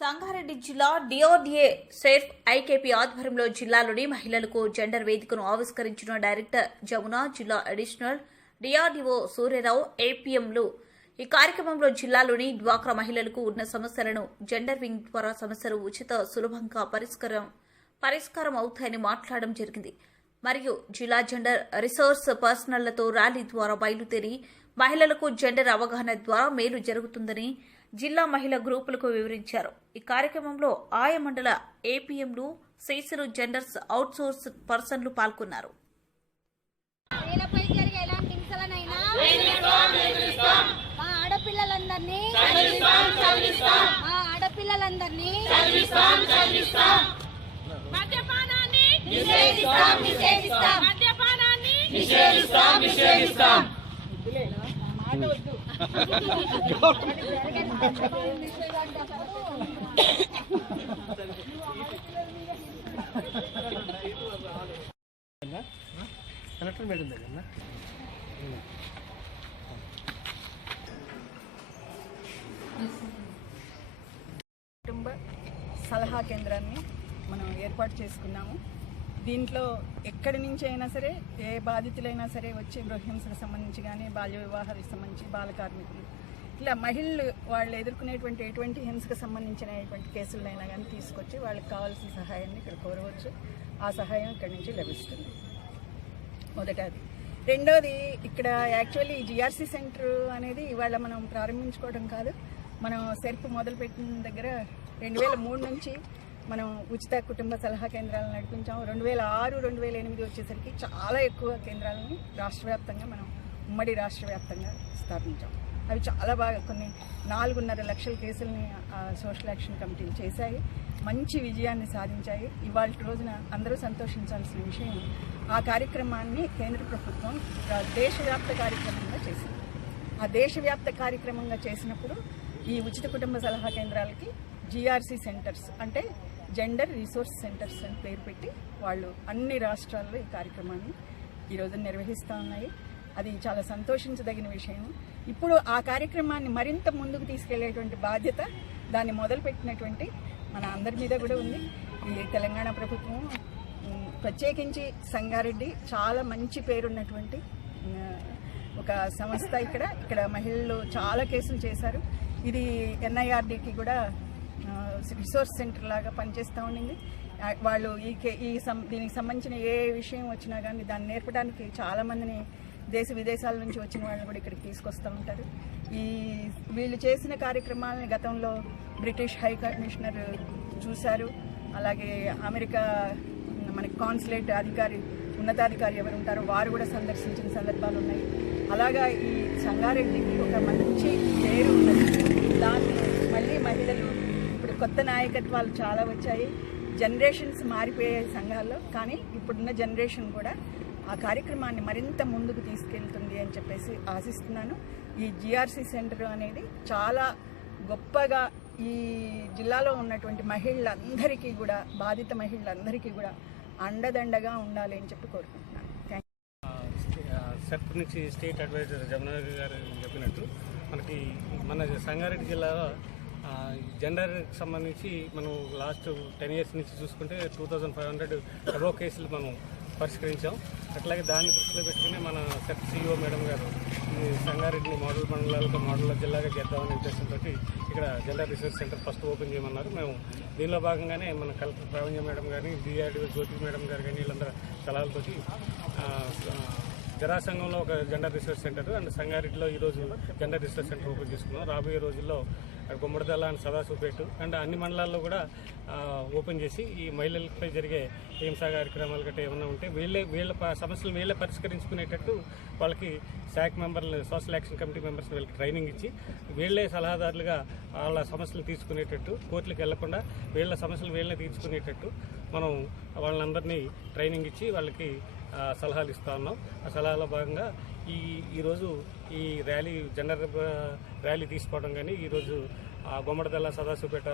సంగారెడ్డి జిల్లా DRDA SERP IKP ఆధ్వర్యంలో జిల్లాలోని మహిళలకు జెండర్ వేదికను ఆవిష్కరించిన డైరెక్టర్ జమున, జిల్లా అడిషనల్ డిఆర్డీఓ సూర్యరావు ఏపీఎంలు. ఈ కార్యక్రమంలో జిల్లాలోని డ్వాక్రా మహిళలకు ఉన్న సమస్యలను జెండర్ వింగ్ ద్వారా సమస్యలు ఉచిత సులభంగా పరిష్కారం అవుతాయని మాట్లాడడం జరిగింది. మరియు జిల్లా జెండర్ రిసోర్స్ పర్సనళ్లతో ర్యాలీ ద్వారా బయలుదేరి మహిళలకు జెండర్ అవగాహన ద్వారా మేలు జరుగుతుందని జిల్లా మహిళా గ్రూపులకు వివరించారు. ఈ కార్యక్రమంలో ఆయా మండల ఏపీఎంలు, సిసిలు, జెండర్స్ అవుట్సోర్స్ పర్సన్లు పాల్గొన్నారు. కలెక్టర్ మేడం దగ్గర కుటుంబ సలహా కేంద్రాన్ని మనం ఏర్పాటు చేసుకున్నాము. దీంట్లో ఎక్కడి నుంచి అయినా సరే, ఏ బాధితులైనా సరే వచ్చి గృహహింసకు సంబంధించి కానీ, బాల్య వివాహాలకు సంబంధించి, బాల కార్మికులు, ఇలా మహిళలు వాళ్ళు ఎదుర్కొనేటువంటి ఎటువంటి హింసకు సంబంధించినటువంటి కేసులైనా కానీ తీసుకొచ్చి వాళ్ళకి కావాల్సిన సహాయాన్ని ఇక్కడ కోరవచ్చు. ఆ సహాయం ఇక్కడి నుంచి లభిస్తుంది. మొదటది. రెండోది, ఇక్కడ యాక్చువల్లీ జిఆర్సీ సెంటర్ అనేది ఇవాళ మనం ప్రారంభించుకోవడం కాదు. మనం సెర్ప్ మొదలుపెట్టిన దగ్గర 2003 నుంచి మనం ఉచిత కుటుంబ సలహా కేంద్రాలను నడిపించాము. 2006, 2008 వచ్చేసరికి చాలా ఎక్కువ కేంద్రాలను రాష్ట్రవ్యాప్తంగా మనం ఉమ్మడి రాష్ట్రవ్యాప్తంగా స్థాపించాం. అవి చాలా బాగా కొన్ని 4.5 లక్షల కేసుల్ని సోషల్ యాక్షన్ కమిటీలు చేశాయి. మంచి విజయాన్ని సాధించాయి. ఇవాళ రోజున అందరూ సంతోషించాల్సిన విషయం, ఆ కార్యక్రమాన్ని కేంద్ర ప్రభుత్వం దేశవ్యాప్త కార్యక్రమంగా చేసింది. ఆ దేశవ్యాప్త కార్యక్రమంగా చేసినప్పుడు ఈ ఉచిత కుటుంబ సలహా కేంద్రాలకి జిఆర్సీ సెంటర్స్ అంటే జెండర్ రిసోర్స్ సెంటర్స్ అని పేరు పెట్టి వాళ్ళు అన్ని రాష్ట్రాల్లో ఈ కార్యక్రమాన్ని ఈరోజు నిర్వహిస్తూ ఉన్నాయి. అది చాలా సంతోషించదగిన విషయం. ఇప్పుడు ఆ కార్యక్రమాన్ని మరింత ముందుకు తీసుకెళ్లేటువంటి బాధ్యత దాన్ని మొదలుపెట్టినటువంటి మన అందరి మీద కూడా ఉంది. ఈ తెలంగాణ ప్రభుత్వం ప్రత్యేకించి సంగారెడ్డి చాలా మంచి పేరున్నటువంటి ఒక సంస్థ. ఇక్కడ మహిళలు చాలా కేసులు చేశారు. ఇది ఎన్ఐఆర్డీకి కూడా రిసోర్స్ సెంటర్ లాగా పనిచేస్తూ ఉండింది. వాళ్ళు దీనికి సంబంధించిన ఏ విషయం వచ్చినా కానీ దాన్ని నేర్పడానికి చాలామందిని దేశ విదేశాల నుంచి వచ్చిన వాళ్ళని కూడా ఇక్కడికి తీసుకొస్తూ ఉంటారు. వీళ్ళు చేసిన కార్యక్రమాలని గతంలో బ్రిటిష్ హై కమిషనర్ చూశారు. అలాగే అమెరికా మనకి కాన్సులేట్ అధికారి, ఉన్నతాధికారి ఎవరు ఉంటారో వారు కూడా సందర్శించిన సందర్భాలు ఉన్నాయి. అలాగా ఈ సంగారెడ్డికి ఒక మంచి పేరు ఉన్నది. దాన్ని మళ్ళీ మహిళలు ఇప్పుడు కొత్త నాయకత్వాలు చాలా వచ్చాయి. జనరేషన్స్ మారిపోయాయి సంఘాల్లో. కానీ ఇప్పుడున్న జనరేషన్ కూడా ఆ కార్యక్రమాన్ని మరింత ముందుకు తీసుకెళ్తుంది అని చెప్పేసి ఆశిస్తున్నాను. ఈ జిఆర్సీ సెంటర్ అనేది చాలా గొప్పగా ఈ జిల్లాలో ఉన్నటువంటి మహిళలందరికీ కూడా, బాధిత మహిళలందరికీ కూడా అండదండగా ఉండాలి అని చెప్పి కోరుకుంటున్నాను. సెర్ప్ నుంచి స్టేట్ అడ్వైజర్ జమున గారు చెప్పినట్టు మన సంగారెడ్డి జిల్లాలో జెండర్కి సంబంధించి మనం లాస్ట్ 10 years నుంచి చూసుకుంటే 2500 అబో కేసులు మనం పరిష్కరించాం. అట్లాగే దాన్ని దృష్టిలో పెట్టుకుని మన సెర్ప్ సిఇఓ మేడం గారు ఈ సంగారెడ్డిని మోడల్ మండలాలతో మోడల్ జిల్లాగా చేద్దామనే ఉద్దేశంతో ఇక్కడ gender resource centre first open చేయమన్నారు. మేము దీనిలో భాగంగానే మన కలెక్టర్ ప్రావీణ్య మేడం గారిని, డిఆర్డీఓ జ్యోతి మేడం గారు కానీ వీళ్ళందరూ సలహాలతోటి జరాసంఘంలో ఒక జెండర్ రిసోర్స్ సెంటర్ అండ్ సంగారెడ్డిలో ఈరోజు జెండర్ రిసోర్స్ సెంటర్ ఓపెన్ చేసుకున్నాం. రాబోయే రోజుల్లో గుమ్మడిదల అండ్ సదాశివపేట అండ్ అన్ని మండలాల్లో కూడా ఓపెన్ చేసి ఈ మహిళలపై జరిగే హింసా కార్యక్రమాలు గట్రా ఏమన్నా ఉంటే వీళ్ళ సమస్యలు వీళ్ళే పరిష్కరించుకునేటట్టు వాళ్ళకి శాక్ మెంబర్లు, సోషల్ యాక్షన్ కమిటీ మెంబర్స్ వీళ్ళకి ట్రైనింగ్ ఇచ్చి వీళ్ళే సలహాదారులుగా వాళ్ళ సమస్యలు తీసుకునేటట్టు, కోర్టులకు వెళ్లకుండా వీళ్ళ సమస్యలు వీళ్ళే తీర్చుకునేటట్టు మనం వాళ్ళందరినీ ట్రైనింగ్ ఇచ్చి వాళ్ళకి సలహాలు ఇస్తూ ఉన్నాం. ఆ సలహాలో భాగంగా ఈరోజు ఈ ర్యాలీ జెండర్ ర్యాలీ తీసుకోవడం కానీ, ఈరోజు గుమ్మడిదల, సదాశివపేట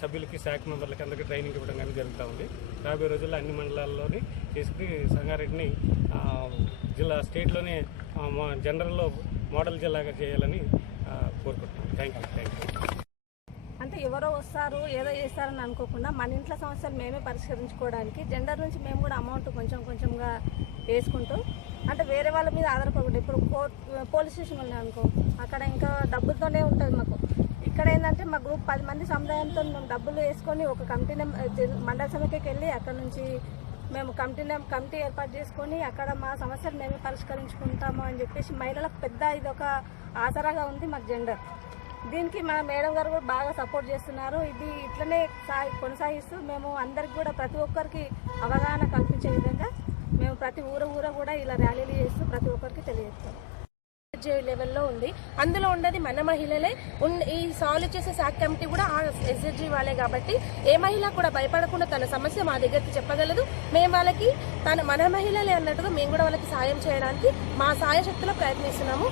సభ్యులకి, శాఖ మెంబర్లకి అందరికీ ట్రైనింగ్ ఇవ్వడం కానీ జరుగుతూ ఉంది. రాబోయే రోజుల్లో అన్ని మండలాల్లోని చేసుకుని సంగారెడ్డిని జిల్లా స్టేట్లోనే జనరల్లో మోడల్ జిల్లాగా చేయాలని కోరుకుంటున్నాం. Thank you. అంటే ఎవరో వస్తారు ఏదో చేస్తారని అనుకోకుండా మన ఇంట్లో సమస్యలు మేమే పరిష్కరించుకోవడానికి జెండర్ నుంచి మేము కూడా అమౌంట్ కొంచెం కొంచెంగా వేసుకుంటూ అంటే వేరే వాళ్ళ మీద ఆధారపడకుండా ఇప్పుడు పోలీస్ స్టేషన్ వెళ్ళాం అనుకో అక్కడ ఇంకా డబ్బులతోనే ఉంటుంది మాకు. ఇక్కడ ఏంటంటే మా గ్రూప్ 10 మంది సముదాయంతో మేము డబ్బులు వేసుకొని ఒక కమిటీ మండల సమితికి వెళ్ళి అక్కడ నుంచి మేము కమిటీ ఏర్పాటు చేసుకొని అక్కడ మా సమస్యలు మేమే పరిష్కరించుకుంటాము అని చెప్పేసి మహిళలకు పెద్ద ఇది ఒక ఆసరాగా ఉంది మాకు జెండర్. దీనికి మా మేడం గారు కూడా బాగా సపోర్ట్ చేస్తున్నారు. ఇది ఇట్లనే కొనసాగిస్తూ మేము అందరికి కూడా ప్రతి ఒక్కరికి అవగాహన కల్పించే విధంగా మేము ప్రతి ఊరు కూడా ఇలా ర్యాలీలు చేస్తూ ప్రతి ఒక్కరికి తెలియజేస్తాం. లెవెల్లో ఉంది, అందులో ఉన్నది మన మహిళలే. ఈ సాల్వ్ చేసే శాఖ కమిటీ కూడా ఆ ఎస్హెచ్జి వాళ్ళే కాబట్టి ఏ మహిళ కూడా భయపడకుండా తన సమస్య మా దగ్గరికి చెప్పగలదు. మేము వాళ్ళకి మన మహిళలే అన్నట్టుగా మేము కూడా వాళ్ళకి సాయం చేయడానికి మా సాయశక్తిలో ప్రయత్నిస్తున్నాము.